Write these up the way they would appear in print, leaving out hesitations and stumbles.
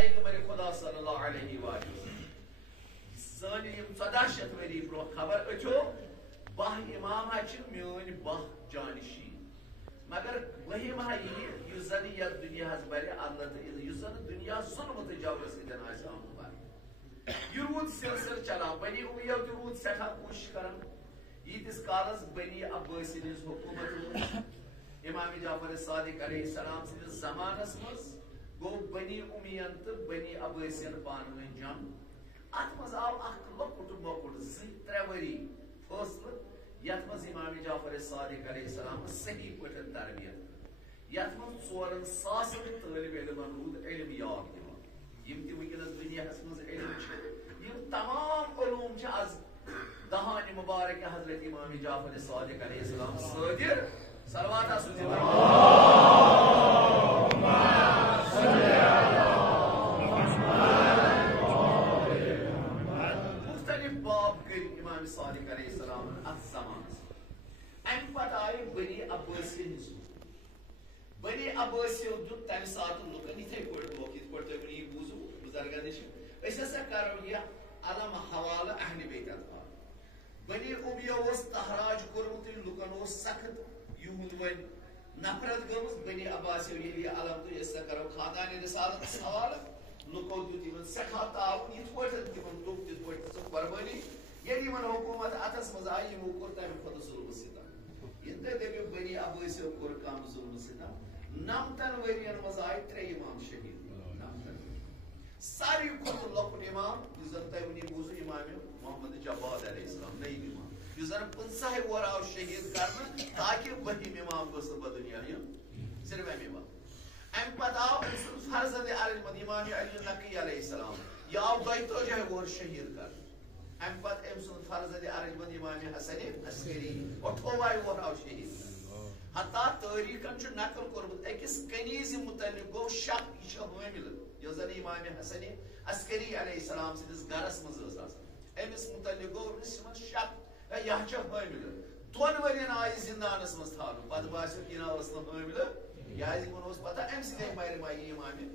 پیغمبر خدا صلی اللہ علیہ وآلہ سانی 1400 وری برو خبر اچھو باہ امام چھ میون باہ جانشی مگر وہی مہا یہ زن یا دنیا ہز بری اللہ یس زن دنیا ظلم تو جبر سن آس آمت یہ رود سلسل چلان بنی امیہ تہ رود سٹھا کوشش کران یتس کالس بنی عباسی ہز حکومت امام جعفر صادق علیہ السلام سندس زمانس مز گو بنی امیین تو بنی عباسین پان ون جنگ ات مز آو اخ لکٹ مکٹ 2-3 وری فاصلہ یت مز امام جعفر صادق علیہ السلام صحیح پٹن تربیت یت مز 400 طالب علمن رود علم یاد یم تہ ونکس دنیا مز علم یم تمام علوم از دہان مبارک حضرت امام جعفر صادق علیہ السلام صادر صلوات آسوزی مختلف باب کر امام صادق علیہ السلام ات زمان ام پتہ آئی بنی عباسی بنی عباسی دیت تمہ سات لکن اتھے پٲٹھۍ موقع یِتھ پٲٹھۍ تُہۍ ؤنِو بوٗزِو بُزرگن نِش أسۍ ہسا کرو یہِ علم حوالہٕ اہلِ بیت اطہار بنی امیہ اوس تحراج کوٚرمُت لُکن اوس سخت یہود ون نفرت گٔمٕژ بنی عباسیو ییٚلہِ یہِ علم تُہۍ أسۍ ہسا کرو خاندانِ رسالتس حوالہٕ لُکو دیُت یِمن سٮ۪ٹھاہ تعاوُن یِتھ پٲٹھۍ تِمن دوٚپ تِتھ پٲٹھۍ دِژٕکھ قۄربٲنی ییٚلہِ یِمن حکوٗمت اتھس منٛز آیہِ یِمو کوٚر تمہِ کھۄتہٕ ظُلمہٕ ستم یِتھے دٔپِو بنی عباسیو کوٚر کم ظُلمہٕ ستم 90 ؤرین منٛز آیہِ 3 امام شہید ساروی کھۄتہٕ لۄکُٹ امام یُس زن تۄہہِ وٕنی بوٗزوٕ امام محمد جواد علیہ السلام نٔیِم امام یُس زن 15 وُہر آو شہید کرنہٕ تاکہ بٔہِم امام گوٚژھ نہٕ بدُنیا یُن صرف امہِ امام امہِ پتہٕ آو أمۍ سُنٛد فرزند ارجمند امام علی نقی علیہ السلام یہِ آو 32 وُہر شہید کرنہٕ امہِ پتہٕ أمۍ سُنٛد فرزند ارجمند امام حسن عسکری 28 وُہر آو شہید حتیٰ تٲریٖخن چھُ نقل کوٚرمُت أکِس کنیٖزِ متعلق گوٚو شک یہِ چھِ حٲمِل یۄس زن امام حسن عسکری علیہ السلام سٕنٛدِس گرس منٛز ٲس آسان أمِس متعلق گوٚو أمِس یِمن شک یہِ چھِ حٲمِل 2 ؤرین آیہِ زندانس منٛز تھاونہٕ پتہٕ باسیو کہِ نہ ٲس نہٕ حٲمِلہٕ کیٛازِ یِمن اوس پتہ امہِ سۭتۍ مرِ ما یہِ امام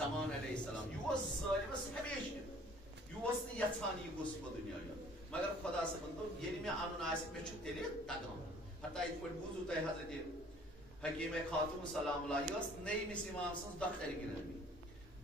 زمان علیہ السلام یہِ اوس ظٲلمس ہمیشہِ یہِ اوس نہٕ یژھان یہِ گوٚژھ بدُنیا یُن مگر خۄدا صٲبن دوٚپ ییٚلہِ مےٚ انُن آسہِ مےٚ چھُ تیٚلہِ تگان حتیٰ یِتھ پٲٹھۍ بوٗزوٕ تۄہہِ حضرت حکیٖم خاتوٗن سلام اللہ یہِ ٲس 9مِس امام سٕنٛز دۄختر گِرٲمی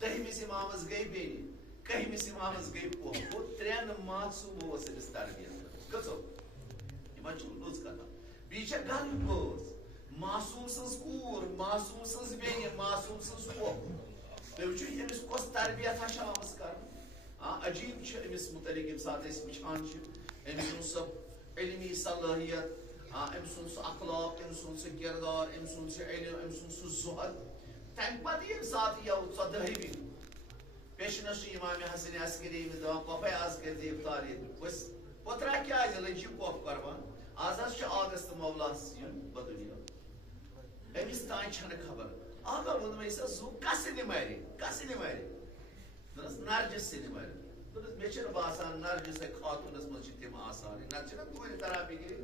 10مِس امامس گٔے بیٚنہِ 11مِس امامس گٔے پۄہ گوٚو 3 معصوٗمو اوس أمِس تربیت کٔژو یِمن چھُ لوٚژ کتھا بیٚیہِ چھےٚ گرٕچ بٲژ معصوٗم سٕنٛز کوٗر معصوٗم سٕنٛز بیٚنہِ معصوٗم سٕنٛز پۄہ تُہۍ وٕچھِو أمِس کۄس تربیتھا چھِ آمٕژ کرنہٕ عجیٖب چھِ أمِس متعلق ییٚمہِ ساتہٕ أسۍ وٕچھان چھِ أمۍ سُنٛد سۄ علمی صلٲحیت أمۍ سُنٛد سُہ اخلاق أمۍ سُنٛد سُہ کردار أمۍ سُنٛد سُہ علم أمۍ سُنٛد سُہ زُہد تمہِ پتہٕ ییٚمہِ ساتہٕ یِیو 14ہِمہِ پیشنس چھُ امام حسن عسکری أمِس دپان پۄپھے آز کٔرۍزِ اِفطار ییٚتہِ پوٚترا کیٛازِ لٔجہِ پۄپھ قۄربان آز حظ چھُ اگست مولاہس یُن بدُنیا أمِس تانۍ چھنہٕ خبر آگا ووٚنمے سا زُو کسنہِ مرِ دوٚپنس نرجس سٕنٛدِ مرِ دوٚپنس مےٚ چھُنہٕ باسان نرجسے خاتوٗنس منٛز چھِ تِم آسان نتہٕ چھِنہ توٗرِ تران فِکرِ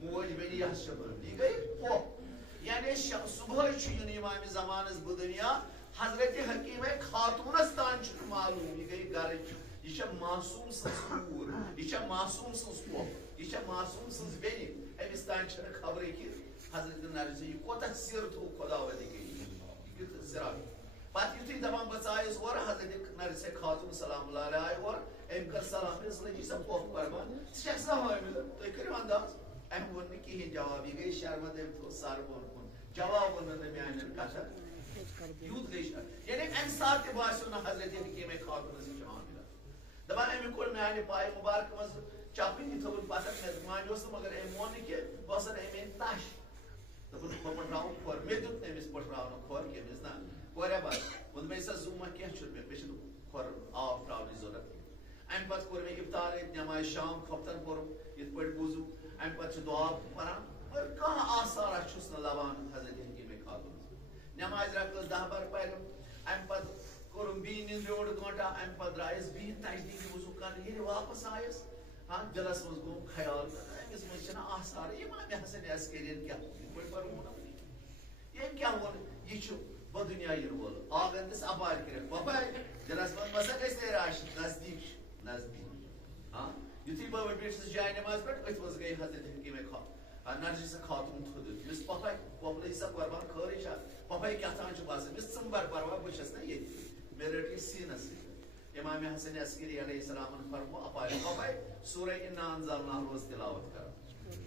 موج بیٚنہِ یہِ حظ چھِ یہِ گٔے پۄپھ یعنی صُبحٲے چھُ یُن امامِ زمانس بدُنیا حضرت حکیٖم خاتوٗنس تانۍ چھُنہٕ معلوٗم یہِ گٔے گرٕچ یہِ چھےٚ معصوٗم سٕنٛز کوٗر یہِ چھےٚ معصوٗم سٕنٛز پۄپھ یہِ چھےٚ معصوٗم سٕنٛز بیٚنہِ أمِس تانۍ چھنہٕ خبرٕے کہِ حضرت نرجس یہِ کوتاہ سِر تھوٚو خۄداوندی یہِ کیُتھ زِراعت پتہٕ یُتھُے دپان بہٕ ژایس اورٕ حضرت نرجسے خاتوٗن سلام اللہ علیہ آیہِ اورٕ أمۍ کٔر سلام أمِس لٔجی سا پۄپھ قۄربان ژٕ چھکھ سا حٲمِل تُہۍ کٔرِو انداز أمۍ ووٚن نہٕ کِہینۍ جواب یہِ گٔے شرمنٛد أمۍ تھوٚو سر بۄن کُن جواب ووٚنُن نہٕ میانٮ۪ن کتھن یوٗت گٔے شرم یعنی امہِ ساتہٕ تہِ باسیو نہٕ حضرت حکیٖم خاتوٗنس یہِ چھُ حٲمِل دپان أمۍ کوٚر میانہِ پایہِ مُبارکہٕ منٛز چپٕنۍ یہِ تھٲوٕن پتھر مےٚ مانیوس نہٕ مگر أمۍ ووٚن نہٕ کینٛہہ باسان أمۍ أنۍ تش دوٚپُن ہُہ پٹھراوُن کھۄر مےٚ دیُت نہٕ أمِس پٹھراونہٕ کھۄر کینٛہہ أمِس نہ کوریا بس ووٚنمے سا زُو ما کینٛہہ چھُنہٕ مےٚ چھُنہٕ کھۄر آب تراونٕچ ضوٚرتھ امہِ پتہٕ کوٚر مےٚ اِفطار ییٚتہِ نٮ۪مازِ شام کھۄفتن پوٚرُم یِتھ پٲٹھۍ بوٗزِو امہِ پتہٕ چھُ دعا پران مگر کانٛہہ آثارا چھُس نہٕ لبان حضرت حکیٖم خاتوٗنس نٮ۪مازِ رکٲژ 10 بر پرِم امہِ پتہٕ کوٚرُم بیٚیہِ نِنٛدرِ 1.5 گٲنٛٹہٕ امہِ پتہٕ درٛایس بیٚیہِ تجدیٖد وضوٗ کرنہٕ ییٚلہِ واپس آیس دِلس منٛز گوٚو خیال أمِس منٛز چھِنہٕ آثار امام حسن عسکرین کیٛاہ یِتھ پٲٹھۍ پرمو نہ أمۍ کیٛاہ ووٚن یہِ چھُ بدُنیا یِنہٕ وول آنٛگن دِس اپارِ کٔرِتھ پۄپھے دلس من مسا گژھِ نہٕ راش نزدیک نزدیک ہاں یُتھُے بہٕ بیٖٹھٕس جاے نٮ۪ماز پٮ۪ٹھ أتھۍ منٛز گٔے حضرت حکیٖم نرجسہ خاتون تھوٚد مِس پَپھے پۄپلٕے سا قۄربان خٲرٕے چھا پَپھے کیٛاہ تام چھُ باسان مِس ژٕ بَر پَرواے بہٕ چھَس نا ییٚتہِ مےٚ رٔٹ یہِ سیٖنَس سۭتۍ امام حسن عسکری علیہ السلامن فرمو اپارِ پَپھے سورہ اِنا انزلنا روز تلاوت کران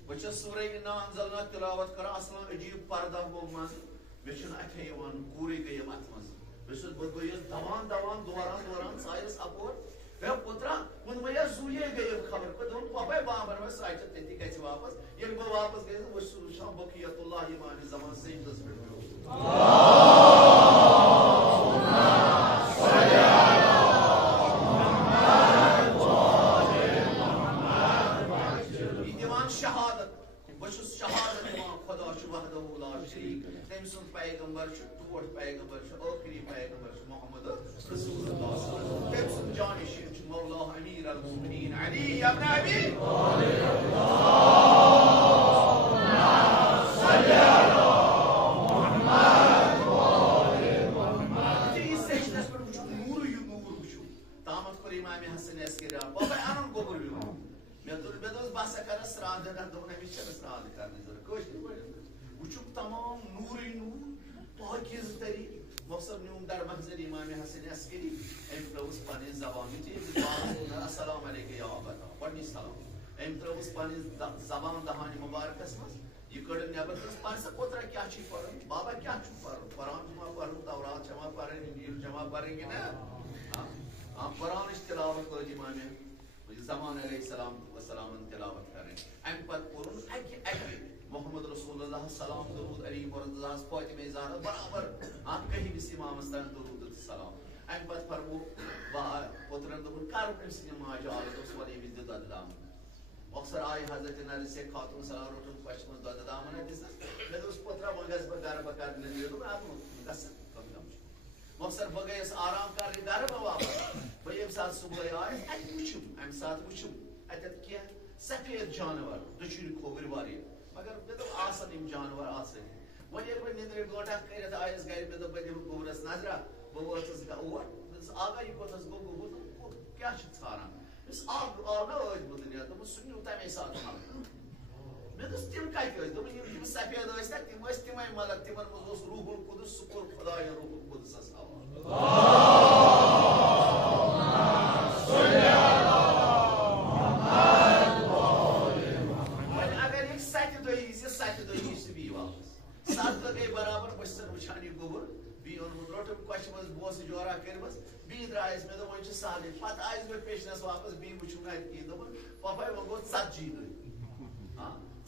بہٕ چھُس سورہ اِنا انزلنا تلاوت کران اصلاً عجیٖب پردہ گوٚو منٛزٕ مےٚ چھُنہٕ اَتھے یِوان کوٗرٕے گٔیَم اَتھ منٛز بہٕ گٔیَس دَوان دوران ژایَس اَپور مےٚ پُترا کُنوَے زُوے گٔیَم خبر بہٕ دوٚپ پَپھے بابر مےٚ سۄ چھِ تٔتی گژھِ واپس ییٚلہِ بہٕ واپس گٔیَس بہٕ چھُس وٕچھان بقیت اللہ امام زمان سجدس پٮ۪ٹھ شہادت بہٕ چھُس شہادت دِوان خدا چھُ وحدہ لا شریٖک تٔمۍ سُنٛد پیغمبر چھُ ٹوٹھ پیغمبر چھُ ٲخری پیغمبر چھُ محمد رسول اللہ تٔمۍ سُنٛد جانشین چھُ مولا امیر المؤمنین علی ابن ابی یُتھُے یہِ سجدس پٮ۪ٹھ وٕچھُن نوٗرٕے یہِ نوٗر وٕچھُن تامتھ کوٚر امام حسن عسکری پَپھے اَنُن گوٚبُر وِوُن مےٚ دوٚپُس بہٕ ہسا کرٕ سرٛان دوٚپُن أمِس چھَنہٕ سرٛان کرنٕچ ضروٗرت کٲشِر پٲٹھۍ وٕچھُکھ تمام نوٗرٕے نوٗر پٲکیٖز طریٖقہٕ مۄخصر نیوٗن در محضر امام حسن عسکری أمۍ ترٛٲوٕس پنٕنۍ زبان یُتھُے أمِس بابس السلام علیکُم یا ابا گۄڈنِچ سلام أمۍ ترٛٲوٕس پنٕنۍ زبان دہانہِ مُبارکس منٛز یہِ کٔڑٕن نٮ۪بر دوٚپُس پَر سا کوترا کیٛاہ چھُے پَرُن بابا کیٛاہ چھُ پَرُن قرآن چھُ ما پَرُن تورات چھا ما پَرٕنۍ انجیٖل چھا ما پَرٕنۍ کِنہٕ قرآنٕچ تِلاوت لٲج امامِ زمان علیہ السلام وسلامن تلاوت کریں امہ پتہ پورن اکہ محمد رسول اللہ سلام درود علی مرتضیٰ فاطمہ زہرا برابر کہمس امامس تام درود سلام امہ پتہ فرمو پوترن دوٚپُن کر أمۍ سٕنٛدِ ماجہِ عادت اوس وَنہِ أمِس دِ دۄدٕ دامن مۄخصر آیہِ حضرت نرجسہ خاتون سلام روٚٹُن پَشہِ منٛز دۄدٕ دامن دِژنَس مےٚ دوٚپُس پوترا وۄنۍ گژھٕ بہٕ گرٕ بہٕ کَرٕ نظیر دوٚپ گژھن کم چھُ مۄخصر بہٕ گٔیَس آرام کرنہِ گرٕ بہٕ واپس بہٕ ییٚمہِ ساتہٕ صُبحٲے آیَس اَتہِ وٕچھُم اَمہِ ساتہٕ وٕچھُم اَتٮ۪تھ کینٛہہ سفید جانور دٔچھِنۍ کھووٕرۍ واریاہ مگر مےٚ دوٚپ آسن یِم جانور آسٲنی وۄنۍ ییٚلہِ بہٕ نِندرِ گٲنٛٹھ اکھ کٔرِتھ آیَس گرِ مےٚ دوٚپ بہٕ دِمہٕ گوٚبرس نظرا بہٕ وٲژٕس اور مےٚ دوٚپُس آقا یہِ کوٚتَس گوٚو گوٚبُر کیٛاہ چھُ ژھانڈان یُس اکھ آو نا ٲدۍ مُدنِیت دوٚپُس سُہ نیوٗ تَمے ساتہٕ مےٚ دوٚپُس تِم کَتہِ ٲسۍ دوٚپُن یِم سفید ٲسۍ نا تِم ٲسۍ تِمے ملک تِمن منٛز اوس روح القدس سُہ کوٚر خۄداین روح القدسس حوالہٕ سَتھ دۄہ گٔے برابر بہٕ چھُسن وٕچھان یہِ گوٚبُر بیٚیہِ اوٚنمُت روٚٹُم کۄچھِ منٛز بوسہٕ جورا کٔرمٕژ بیٚیہِ درٛایَس مےٚ دوٚپ وۄنۍ چھُ سہلٕے پتہٕ آیَس بہٕ پیشنس واپس بیٚیہِ وٕچھُم نہٕ اَتہِ کِہیٖنۍ دوٚپُن پَپھے وۄنۍ گوٚو 40 دۄہ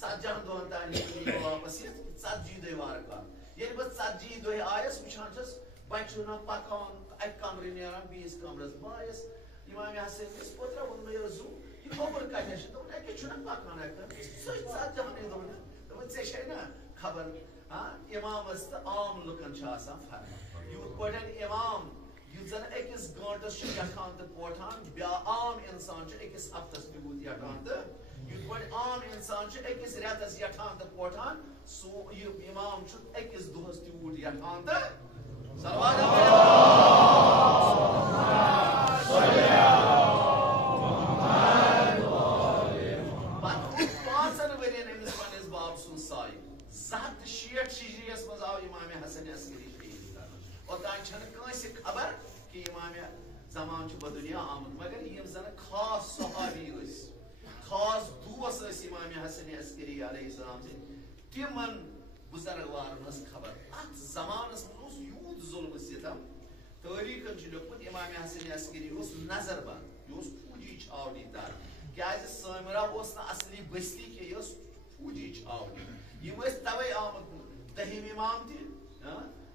40 دۄہن تانۍ ہیٚکہِ یہِ واپس یِتھ 40 دۄہ وارٕ کار ییٚلہِ بہٕ 40 دۄہ آیَس وٕچھان چھَس بچہٕ ہُنہ پکان اَکہِ کمرٕ نیران بیٚیِس کمرس بہٕ آیَس امام حسنس پوترا ووٚن مےٚ زُو یہِ گوٚبُر کتٮ۪تھ چھُ دوٚپُن اَکے چھُنہ پکان اَکہِ سُہ چھُ 40 دۄہنٕے دوٚپُن ژےٚ چھے نا خبر امامس تہٕ عام لُکن چھِ آسان فرق یوٗت پٲٹھۍ امام یُس زن أکِس گٲنٛٹس چھُ یَٹھان تہٕ پوٹھان عام انسان چھُ أکِس ہفتس تیوٗت یَٹھان تہٕ یِتھ پٲٹھۍ عام انسان چھُ أکِس رٮ۪تس یَٹھان تہٕ پوٹھان سُہ یہِ امام چھُ أکِس دۄہس تیوٗت یَٹھان تہٕ پانٛژن ؤرین أمِس پننِس باب سُنٛد سایہِ 260 ہجریَس منٛز آو امام حسن عسکری شہیٖد کرنہٕ اوٚتانۍ چھنہٕ کٲنٛسہِ خبر کہِ امام زمان چھُ بدُنیا آمُت مگر یِم زن خاص صحابی ٲسۍ خاص دوس ٲسۍ امام حسن عسکری علیہ السلام سٕنٛدۍ تِمن بُزرگوارن ٲس خبر اتھ زمانس منٛز اوس یوٗت ظُلمہٕ ستم تٲریٖخن چھُ لیوٚکھمُت امام حسن عسکری اوس نظر بنٛد یہِ اوس فوجی چھاونی دار کیٛازِ سٲمرا اوس نہٕ اصلی بستی کینٛہہ یہِ ٲس فوجی چھاونی یِم ٲسۍ توے آمٕتۍ 10ہِم امام تہِ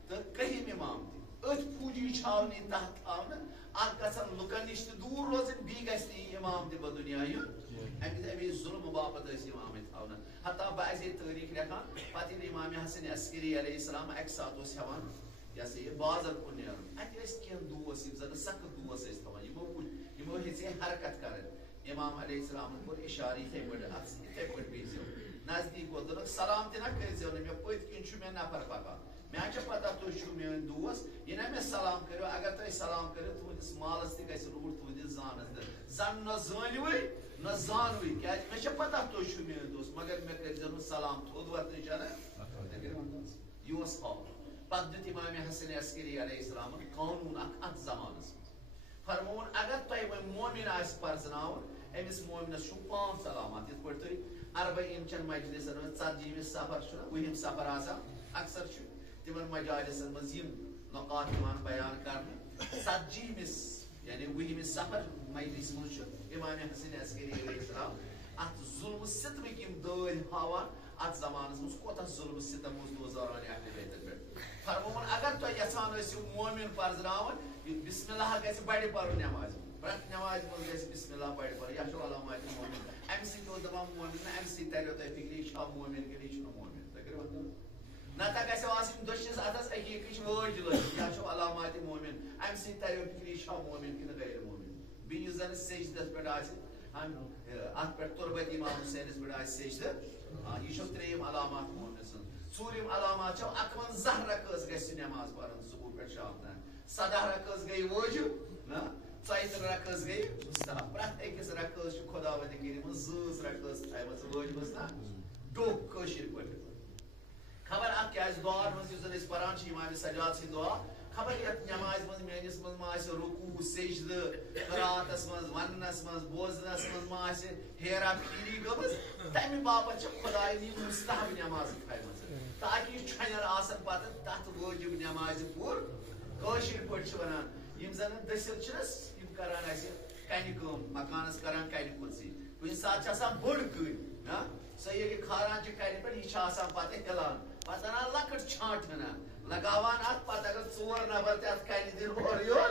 تہٕ 1ہِم امام تہِ أتھۍ فوجی چھاونی تحت تھاونہٕ اکھ گژھن لُکن نِش تہِ دوٗر روزٕنۍ بیٚیہِ گژھِ نہٕ یہِ امام تہِ بدُنیا یُن اَمہِ ظُلمہٕ باپتھ ٲسۍ امامٕے تھاونہٕ حتٰ بہٕ آسہِ ہے تٲریٖخ لیکھان پتہٕ ییٚلہِ امام حسن عسکری علیہ السلام اکہِ ساتہٕ اوس ہٮ۪وان یہِ ہسا یہِ بازر کُن نیرُن اَتہِ ٲسۍ کینٛہہ دوس یِم زن سخت دوس ٲسۍ تھاوان یِمو ہیٚژے حرکت کرٕنۍ امام علیہ السلامن کوٚر اِشارٕ یِتھے پٲٹھۍ اتھ یِتھے پٲٹھۍ بِہزیو نزدیٖک ووت دوٚپُکھ سلام تہِ نہ کٔرزیو نہٕ مےٚ پٔتۍ کِنۍ چھُ مےٚ نفر پکان مےٚ چھِ پتہ تُہۍ چھِو میٲنۍ دوس یہِ نہ مےٚ سلام کٔرِو اگر تُہۍ سلام کٔرِو تُہنٛدِ تہندس مالس تہ گژھِ روٗٹ تُہندِس زانس تہ زن نہ زٲنوٕے نہ زانوٕے کیازِ مےٚ چھےٚ پتہ تُہۍ چھِو میٲنۍ دوست مگر مےٚ کٔرۍزیو نہٕ سلام تھوٚد وۄتھنٕے چھنہ یہِ اوس ہاو پتہٕ دیُت امام حسن عسکری علیہ السلامن قانوٗن اکھ اتھ زمانس منٛز فرمووُن اگر تۄہہِ وۄنۍ مومِن آسہِ پرزناوُن أمِس مومِنس چھُ 5 علامات یِتھ پٲٹھۍ تُہۍ اربعین چٮ۪ن مجلسن منٛز 40 سفر چھُنہ 20 سفر آسان اکثر چھُ تِمن مجالسن منٛز یِم نقات یِوان بیان کرنہٕ 40 یعنی 20 سفر مجلس منٛز چھُ امام حسن عسکری علیہ السلام اتھ ظلمہٕ ستمٕکۍ یِم دٲدۍ ہاوان اتھ زمانس منٛز کوتاہ ظلمہٕ ستم اوس روزان اہلِ بیتن پٮ۪ٹھ فرمووُن اگر تۄہہِ یژھان ٲسِو مومِن پرزناوُن بسم اللہ گژھِ بڑِ پرُن نٮ۪مازِ پرٛٮ۪تھ نٮ۪مازِ منٛز گژھِ بسم اللہ بڑِ پرُن یہِ چھُ علامات مومِن امہِ سۭتۍ اوس دپان مومِن نہ امہِ سۭتۍ تریو تۄہہِ فِکرِ یہِ چھا مومِن کِنہٕ یہِ چھُنہٕ مومِن تُہۍ کٔرِو نتہٕ گژھیو آسٕنۍ دٔچھنِس اتھس عقیٖقٕچ وٲج لٲگِتھ یہِ چھُ علامات مومِن امہِ سۭتۍ تریو فِکرِ یہِ چھا مومِن کِنہٕ غیر مومِن بیٚیہِ یُس زن سجدس پٮ۪ٹھ آسہِ اتھ پٮ۪ٹھ تُربت امام حُسینس پٮ۪ٹھ آسہِ سجدٕ یہِ چھُ 3یِم علامات مومِن سٕنٛز 4یِم علامات چھِ 51 رکٲژ گژھِ نٮ۪ماز پرٕنۍ صبح پٮ۪ٹھ شام تام 17 رکٲژ گٔے وٲجِب نہ 34 رکٲژ گٔے مُستحب پرٛٮ۪تھ أکِس رکٲژ چھُ خۄداوندِ کٔرِمٕژ 2 رکٲژ تھایمٕژ وٲجبس نہ ڈوٚکھ کٲشِر پٲٹھۍ خبر اتھ کیٛاہ آسہِ دُعاہن منٛز یُس زن أسۍ پران چھِ امام سجاد سٕنٛدۍ دُعا خبر یتھ نٮ۪مازِ منٛز میٲنِس منٛز ما آسہِ رُکوٗع سجدٕ قراتس منٛز وننس منٛز بوزنس منٛز ما آسہِ ہیرا پھیٖری گٔمٕژ تمہِ باپتھ چھِ خۄداین یہِ مُستحب نٮ۪ماز تھایمژٕ تاکہِ یہِ چھۄنٮ۪ر آسن پتہٕ تتھ وٲجب نٮ۪مازِ پوٗرٕ کٲشِر پٲٹھۍ چھِ ونان یِم زن دٔسِل چھِنہ یِم کران اسہِ کنہِ کٲم مکانس کران کنہِ کُرسی کُنہِ ساتہٕ چھِ آسان بٔڑ کٔنۍ سۄ ییٚلہِ کھالان چھِ کنہِ پٮ۪ٹھ یہِ چھِ آسان پتہٕ ہلان پتہٕ انان لۄکٕٹ چھانٹ ہنا لگاوان اتھ پتہٕ اگر 4 نفر تہِ اتھ کنہِ دِن اورٕ یور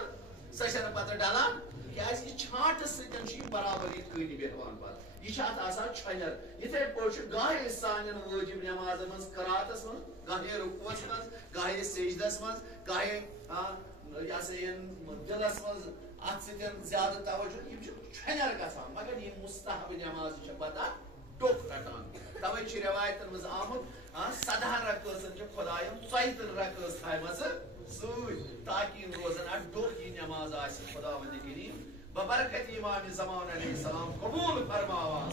سۄ چھنہٕ پتہٕ ڈلان کیازِ یہِ چھانٹہٕ سۭتۍ چھِ یہِ برابر یہِ کٔنۍ بیہوان پتہٕ یہِ چھِ اتھ آسان چھۄنٮ۪ر یِتھے پٲٹھۍ چھُ گاہے سانٮ۪ن وٲجب نٮ۪مازن منٛز قراتس منٛز گاہے رُکوٗعس منٛز گاہے سجدس منٛز گاہے یہِ ہسا یہِ دِلس منٛز اتھ سۭتۍ زیادٕ توجہ یِم چھِ چھۄنٮ۪ر گژھان مگر یِم مُستحب نٮ۪ماز چھِ پتہ ڈوٚکھ رٹان توے چھِ رٮ۪وایتن منٛز آمُت 17 رکٲژن چھِ خۄداین 34 رکٲژ تھایمژٕ سۭتۍ تاکہِ یِم روزن اتھ ڈوٚکھ یہِ نٮ۪ماز آسہِ خۄداوندِ کٔریٖم ببرکت امام زمان علیہ السلام قبوٗل فرماوان